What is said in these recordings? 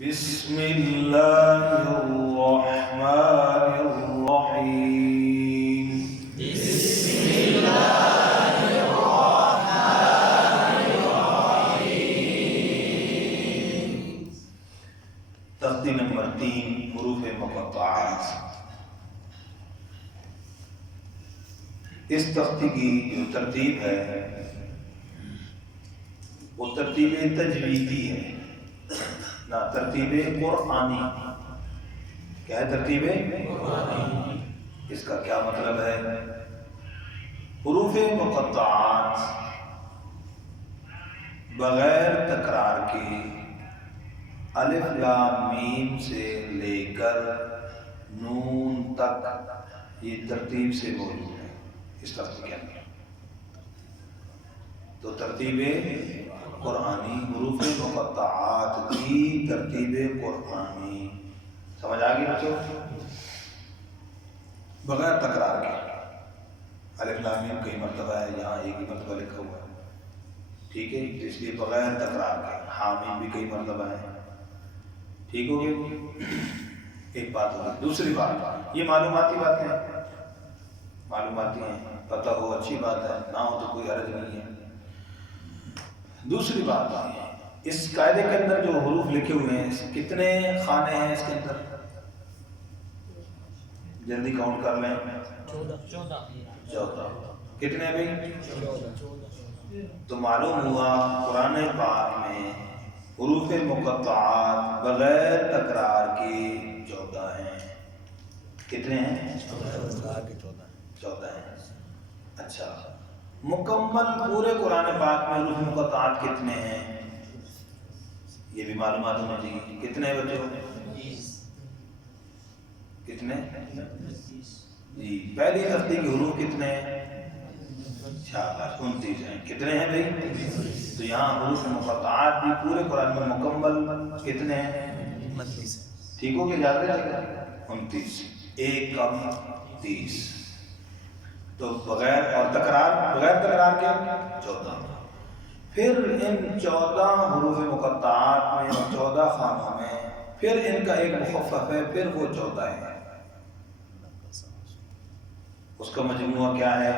بسم اللہ الرحمن الرحیم بسم اللہ الرحمن الرحیم۔ تختی نمبر 3 حروف مقطعات۔ اس تختی کی جو ترتیب ہے وہ ترتیب تجویدی ہے، نہ ترتیب قرآنی۔ کیا ہے ترتیب قرآنی؟ اس کا کیا مطلب ہے؟ حروف مقطعات بغیر تکرار کے الف لام میم سے لے کر نون تک یہ ترتیب سے موجود ہے اس تختی کے اندر۔ تو ترتیب قرآنی، حروف مقطعات کی ترتیب قرآنی سمجھ آ گئی بچوں؟ بغیر تکرار کے الف لام میم کئی مرتبہ ہے، یہاں ایک ہی مرتبہ لکھا ہوا ہے، ٹھیک ہے؟ اس لیے بغیر تکرار کے حامیم بھی کئی مرتبہ ہے، ٹھیک ہو گیا؟ ایک بات ہوگی۔ دوسری بات، یہ معلوماتی باتیں ہیں، معلوماتی ہیں، پتہ ہو اچھی بات ہے، نہ ہو تو کوئی حرج نہیں ہے۔ دوسری بات ہے اس قاعدے کے اندر جو حروف لکھے ہوئے ہیں کتنے خانے ہیں اس کے اندر؟ جلدی کاؤنٹ کر لیں۔ 14 کتنے ہیں بھائی؟ 14۔ تو معلوم ہوا قرآن پاک میں حروف مقطعات بغیر تکرار کے 14 ہیں۔ کتنے ہیں؟ 14 ہیں۔ اچھا، مکمل پورے قرآن پاک میں حروف مقطعات کتنے ہیں یہ بھی معلومات ہونا چاہیے۔ کتنے بچوں؟ 20۔ کتنے؟ جی، پہلی تختی کے حروف کتنے ہیں؟ 29 ہیں۔ کتنے ہیں بھائی؟ تو یہاں حروف مقطعات بھی پورے قرآن میں مکمل کتنے ہیں؟ 29۔ ٹھیک ہو گیا؟ یاد رہے گا 29، ایک کم 30۔ تو بغیر اور تکرار، بغیر تکرار کے 14۔ پھر ان 14 حروف مقطعات میں اور 14 خانوں میں پھر ان کا ایک مخفف ہے، پھر وہ 14 ہے۔ اس کا مجموعہ کیا ہے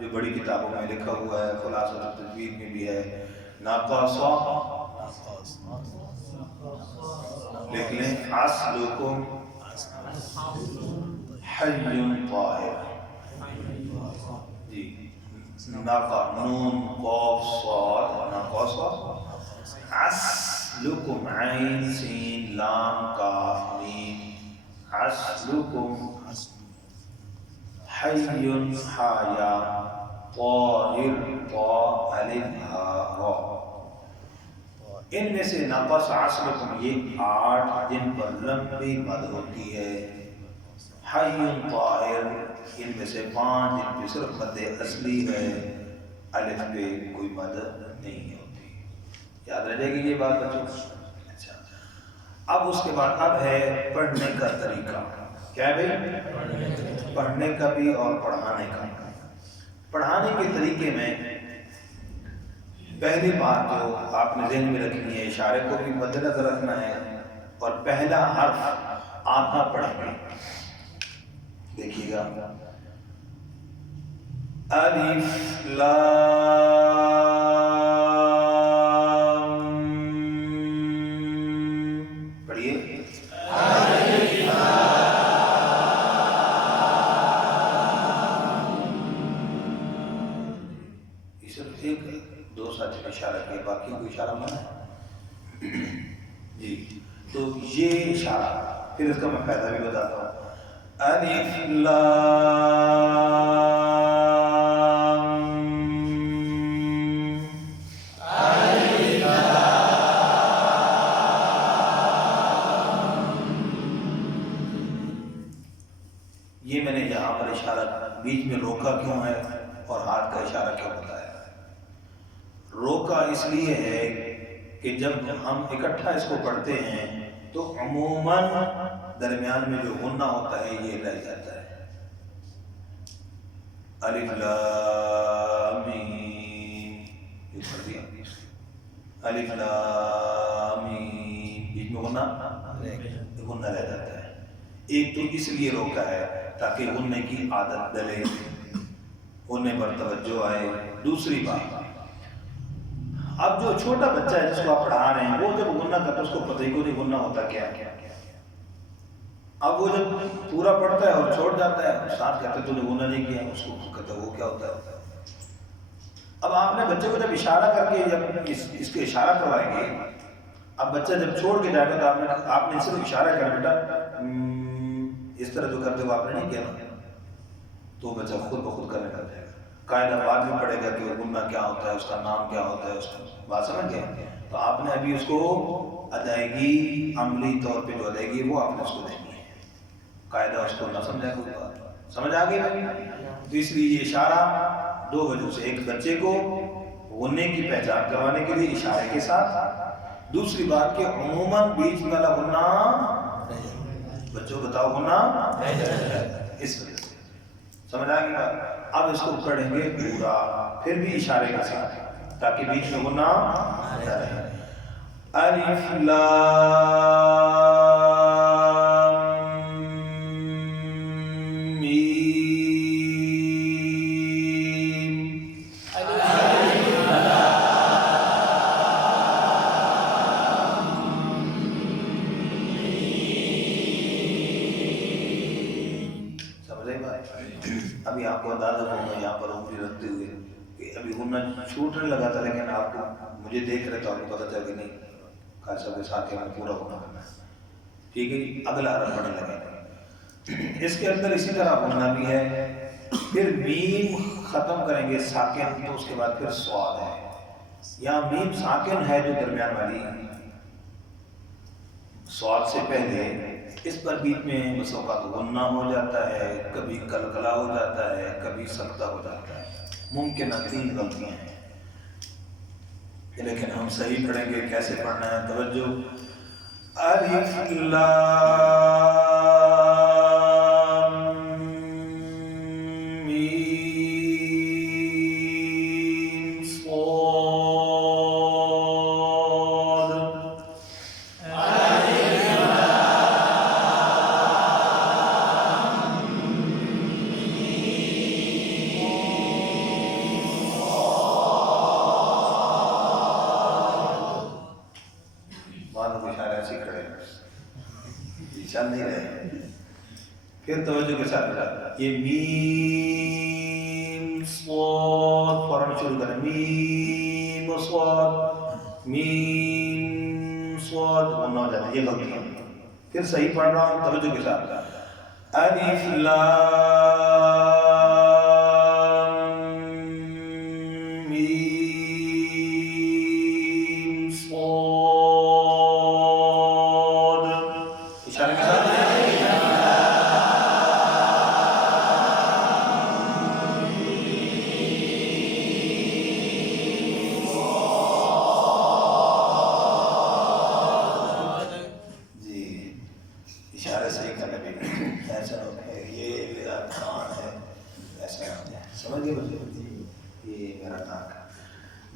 جو بڑی کتابوں میں لکھا ہوا ہے، خلاصۃ التجوید میں بھی ہے، ناقص، لکھ لیں، اصلکم حی طاہر، جی، نون قاف صاد، ناقص، اصلکم عین سین لام کاف میم، اصلکم حی حایا طاہر طا الف ہا را۔ ان میں سے ناقص اصلکم یہ 8 جن پر لمبی مد ہوتی ہے، حی طاہر ان میں سے 5 جن پہ صرف مد اصلی ہے، الف پہ کوئی مد نہیں ہوتی۔ یاد رہ جائے گی یہ بات بچوں؟ اچھا، اب اس کے بعد اب ہے پڑھنے کا طریقہ۔ کیا ہے بھائی؟ پڑھنے کا بھی اور پڑھانے کا۔ پڑھانے کے طریقے میں پہلی بات جو آپ نے ذہن میں رکھنی ہے، اشارے کو بھی مد نظر رکھنا ہے، اور پہلا حرف آدھا پڑھیں گے۔ دیکھیے گا، الف لام، پڑھیے، یہ صرف ایک دو ساتھ اشارہ کیا، باقی کو اشارہ مانا ہے جی۔ تو یہ اشارہ، پھر اس کا میں فائدہ بھی بتاتا ہوں۔ الف لام، یہ میں نے یہاں پر اشارہ بیچ میں روکا کیوں ہے اور ہاتھ کا اشارہ کیوں بتایا ہے؟ روکا اس لیے ہے کہ جب ہم اکٹھا اس کو پڑھتے ہیں تو عموماً درمیان میں جو غنہ ہوتا ہے یہ رہ جاتا ہے۔ الف لام میم، یہ پڑھ دیا، الف لام میم، بیچ میں غنہ رہ جاتا ہے. ایک تو اس لیے روکا ہے تاکہ غننے کی عادت ڈلے، غننے پر توجہ آئے. دوسری بات، اب جو چھوٹا بچہ ہے جس کو آپ پڑھا رہے ہیں وہ جب غنہ کرتا ہے اس کو پتہ ہی کو نہیں غنہ ہوتا کیا. اب وہ جب پورا پڑھتا ہے اور چھوڑ جاتا ہے، ساتھ کہتے تو نے غنہ نہیں کیا، اس کو کہتا ہے وہ کیا ہوتا ہے. اب آپ نے بچے کو جب اشارہ کر کے جب اس کے اشارہ کروائیں گے، اب بچہ جب چھوڑ کے جائے گا تو آپ نے صرف اشارہ کیا بیٹا اس طرح جو کرتے ہو آپ نے نہیں کیا نا، تو بچہ خود بخود کرنے لگ جائے گا. قاعدہ بعد میں پڑھے گا کہ غنہ کیا ہوتا ہے، اس کا نام کیا ہوتا ہے، اس کا بات سمجھ گئے. تو آپ نے ابھی اس کو ادائیگی عملی طور پہ جو ادائیگی وہ آپ نے اس کو دینی ہے. قاعدہ اس کو نہ سمجھا کوئی بات سمجھ آ گئی نا. تو اس لیے یہ اشارہ دو وجہ سے، ایک بچے کو غننے کی پہچان کروانے کے لیے اشارے کے ساتھ، دوسری بات کہ عموماً بیچ والا غنہ بچوں بتاؤ غنہ اس وجہ سے. سمجھ آ گئی بات. اب اس کو پڑھیں گے پورا پھر بھی اشارے کے ساتھ تاکہ بیچ میں غنہ نہ رہے. الف لام ابھی آپ کو اندازہ ہوگا یہاں پر انگلی رکھتے ہوئے کہ ابھی غنہ چھوٹنے لگا تھا، لیکن آپ کو مجھے دیکھ رہے تو آپ کو پتا چل کہ نہیں خاص صاحب کے ساتھ ہمیں پورا غنہ کرنا ہے. ٹھیک ہے جی. اگلا حرف پڑھنے لگے. اس کے اندر اسی طرح غنہ بھی ہے. پھر میم ختم کریں گے ساکن، تو اس کے بعد پھر صاد ہے. یہاں میم ساکن ہے جو درمیان والی صاد سے پہلے، اس پر بیچ میں بس اوقات غنہ ہو جاتا ہے، کبھی کلکلا ہو جاتا ہے، کبھی سکتہ ہو جاتا ہے. ممکنہ 3 غلطیاں ہیں، لیکن ہم صحیح پڑھیں گے. کیسے پڑھنا ہے؟ توجہ. الف لام چل نہیں رہے. پھر توجہ کے ساتھ بیٹا یہ میم صاد فوراً شروع کریں. میم صاد میم صاد غنہ ہو جاتا ہے، یہ غلطی ہے. پھر صحیح پڑھ رہا ہوں توجہ کے ساتھ. الف لام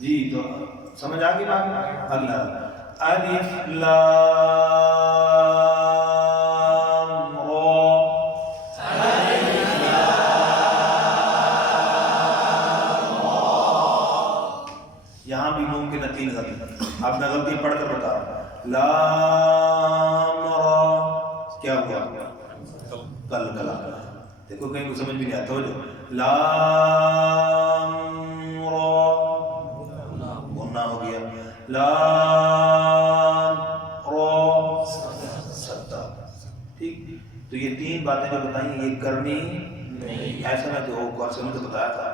جی. تو سمجھ آ گئی بات. اگلا الف لام را. یہاں بھی ممکن ہے 3 غلطی. اب میں غلطی پڑھ کر بتا رہا ہوں. لام را کیا ہوا؟ کل کلا. دیکھو کہیں کو سمجھ بھی نہیں آتا. ہو جو لام غنہ ہو گیا. لام را سکتہ. ٹھیک. تو یہ 3 باتیں جو بتائیں یہ کرنی نہیں. ایسا نہ کہ وہ کورس نے تو بتایا تھا،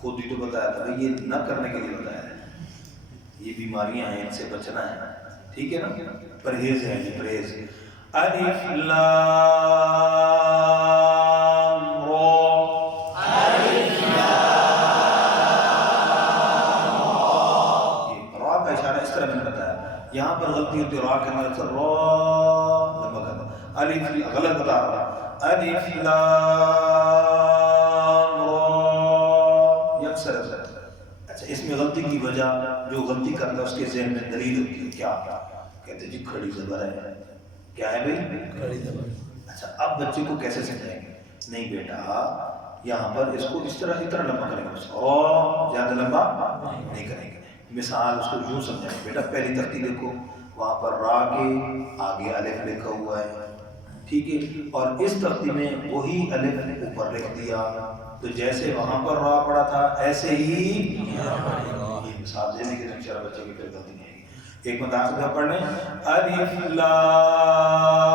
خود ہی تو بتایا تھا، یہ نہ کرنے کے لیے بتایا ہے. یہ بیماریاں ہیں، ان سے بچنا ہے. ٹھیک ہے نا. پرہیز ہے یہ پرہیز. الف لام یہاں پر غلطی ہوتی ہے. را کے اندر اکثر را لمبا کرنا. الف غلط بتا رہا. الف لام را یہ اکثر اچھا اس میں غلطی کی وجہ جو غلطی کرتا ہے اس کے ذہن میں دلیل ہوتی ہے. کیا کہتے جی کھڑی زبر ہے. کیا ہے بھائی؟ کھڑی زبر. اچھا اب بچے کو کیسے سمجھائیں گے؟ نہیں بیٹا یہاں پر اس کو اس طرح لمبا کریں گے، او زیادہ لمبا نہیں کریں گے. مثال اس کو یوں سمجھائیں گے، بیٹا پہلی ترتیب دیکھو وہاں پر را کے آگے الف لکھا ہوا ہے، ٹھیک ہے، اور اس ترتیب میں وہی الف اوپر لکھ دیا، تو جیسے وہاں پر را پڑا تھا ایسے ہی یہ مثال دینے کے نقشہ بچے کی پھر غلطی نہیں آئے گی. ایک مداخل کا پڑھ لیں، الف لام